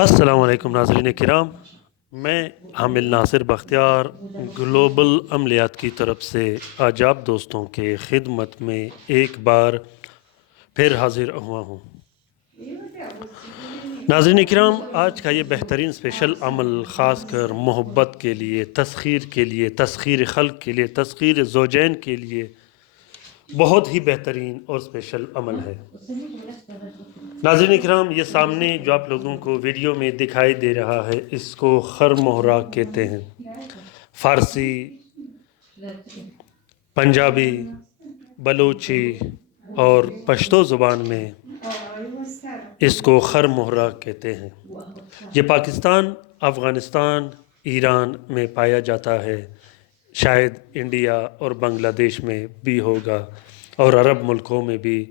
السلام علیکم ناظرین کرام، میں حامل ناصر بختیار گلوبل عملیات کی طرف سے آج آپ دوستوں کے خدمت میں ایک بار پھر حاضر ہوا ہوں۔ ناظرین کرام، آج کا یہ بہترین اسپیشل عمل خاص کر محبت کے لیے، تسخیر خلق کے لیے، تسخیر زوجین کے لیے بہت ہی بہترین اور اسپیشل عمل ہے۔ ناظرین کرام، یہ سامنے جو آپ لوگوں کو ویڈیو میں دکھائی دے رہا ہے، اس کو خر مہرہ کہتے ہیں۔ فارسی، پنجابی، بلوچی اور پشتو زبان میں اس کو خر مہرہ کہتے ہیں۔ یہ پاکستان، افغانستان، ایران میں پایا جاتا ہے، شاید انڈیا اور بنگلہ دیش میں بھی ہوگا، اور عرب ملکوں میں بھی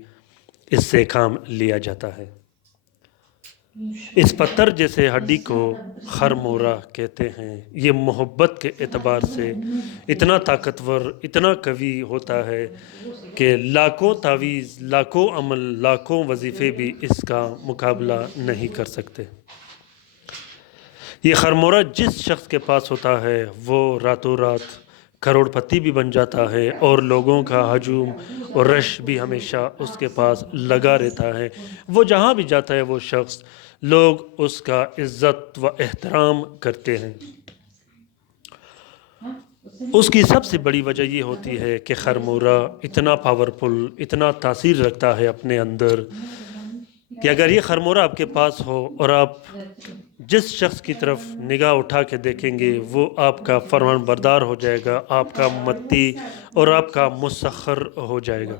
اس سے کام لیا جاتا ہے۔ اس پتھر جیسے ہڈی کو خر مہرہ کہتے ہیں۔ یہ محبت کے اعتبار سے اتنا طاقتور، اتنا قوی ہوتا ہے کہ لاکھوں تعویذ، لاکھوں عمل، لاکھوں وظیفے بھی اس کا مقابلہ نہیں کر سکتے۔ یہ خر مہرہ جس شخص کے پاس ہوتا ہے وہ راتوں رات کروڑ پتی بھی بن جاتا ہے، اور لوگوں کا ہجوم اور رش بھی ہمیشہ اس کے پاس لگا رہتا ہے۔ وہ جہاں بھی جاتا ہے وہ شخص، لوگ اس کا عزت و احترام کرتے ہیں۔ اس کی سب سے بڑی وجہ یہ ہوتی ہے کہ خر مہرہ اتنا پاورفل، اتنا تاثیر رکھتا ہے اپنے اندر کہ اگر یہ خر مہرہ آپ کے پاس ہو اور آپ جس شخص کی طرف نگاہ اٹھا کے دیکھیں گے وہ آپ کا فرمان بردار ہو جائے گا، آپ کا متی اور آپ کا مسخر ہو جائے گا۔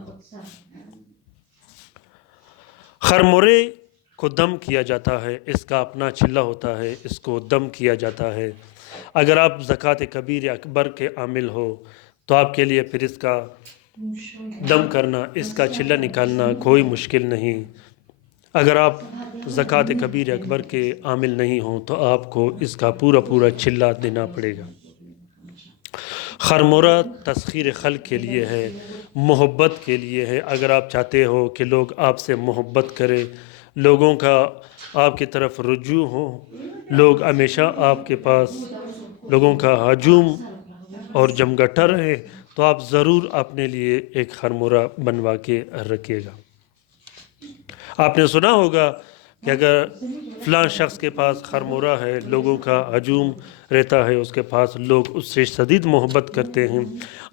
خر مہرے کو دم کیا جاتا ہے، اس کا اپنا چلہ ہوتا ہے، اس کو دم کیا جاتا ہے۔ اگر آپ زکوٰۃ کبیر اکبر کے عامل ہو تو آپ کے لیے پھر اس کا دم کرنا، اس کا چلہ نکالنا کوئی مشکل نہیں۔ اگر آپ زکوٰۃ کبیر اکبر کے عامل نہیں ہوں تو آپ کو اس کا پورا چلہ دینا پڑے گا۔ خر مہرہ تسخیر خلق کے لیے ہے، محبت کے لیے ہے۔ اگر آپ چاہتے ہو کہ لوگ آپ سے محبت کریں، لوگوں کا آپ کی طرف رجوع ہو، لوگ ہمیشہ آپ کے پاس، لوگوں کا ہجوم اور جمگٹا رہے، تو آپ ضرور اپنے لیے ایک خر مہرہ بنوا کے رکھیے گا۔ آپ نے سنا ہوگا کہ اگر فلاں شخص کے پاس خر مہرہ ہے، لوگوں کا ہجوم رہتا ہے اس کے پاس، لوگ اس سے شدید محبت کرتے ہیں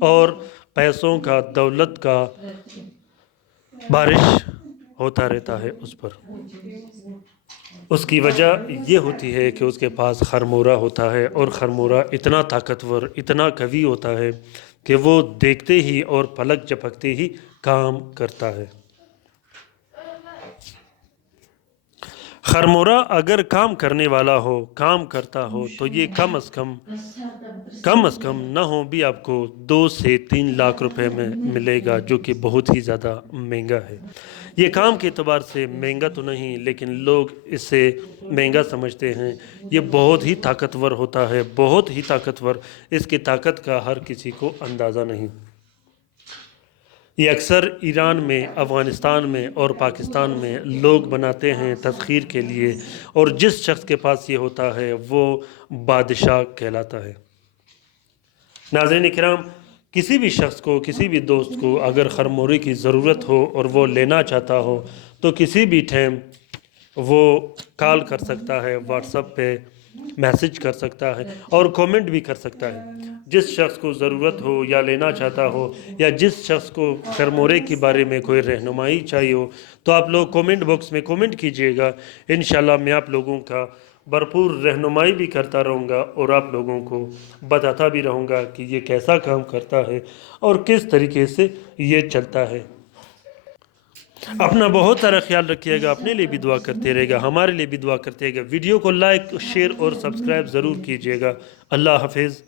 اور پیسوں کا، دولت کا بارش ہوتا رہتا ہے اس پر۔ اس کی وجہ یہ ہوتی ہے کہ اس کے پاس خر مہرہ ہوتا ہے، اور خر مہرہ اتنا طاقتور، اتنا قوی ہوتا ہے کہ وہ دیکھتے ہی اور پلک جھپکتے ہی کام کرتا ہے۔ خر مہرہ اگر کام کرنے والا ہو، کام کرتا ہو، تو یہ کم از کم نہ ہو بھی آپ کو 2 سے 3 لاکھ روپے میں ملے گا، جو کہ بہت ہی زیادہ مہنگا ہے۔ یہ کام کے اعتبار سے مہنگا تو نہیں، لیکن لوگ اسے مہنگا سمجھتے ہیں۔ یہ بہت ہی طاقتور ہوتا ہے، بہت ہی طاقتور۔ اس کی طاقت کا ہر کسی کو اندازہ نہیں۔ یہ اکثر ایران میں، افغانستان میں اور پاکستان میں لوگ بناتے ہیں تسخیر کے لیے، اور جس شخص کے پاس یہ ہوتا ہے وہ بادشاہ کہلاتا ہے۔ ناظرین کرام، کسی بھی شخص کو، کسی بھی دوست کو اگر خر مہرے کی ضرورت ہو اور وہ لینا چاہتا ہو تو کسی بھی ٹائم وہ کال کر سکتا ہے، واٹس ایپ پہ میسج کر سکتا ہے اور کومنٹ بھی کر سکتا ہے۔ جس شخص کو ضرورت ہو یا لینا چاہتا ہو، یا جس شخص کو خر مہرے کے بارے میں کوئی رہنمائی چاہیے ہو، تو آپ لوگ کومنٹ باکس میں کومنٹ کیجئے گا۔ انشاءاللہ میں آپ لوگوں کا بھرپور رہنمائی بھی کرتا رہوں گا، اور آپ لوگوں کو بتاتا بھی رہوں گا کہ یہ کیسا کام کرتا ہے اور کس طریقے سے یہ چلتا ہے۔ اپنا بہت سارا خیال رکھیے گا، اپنے لیے بھی دعا کرتے رہے گا، ہمارے لیے بھی دعا کرتے رہے گا۔ ویڈیو کو لائک، شیئر اور سبسکرائب ضرور کیجئے گا۔ اللہ حافظ۔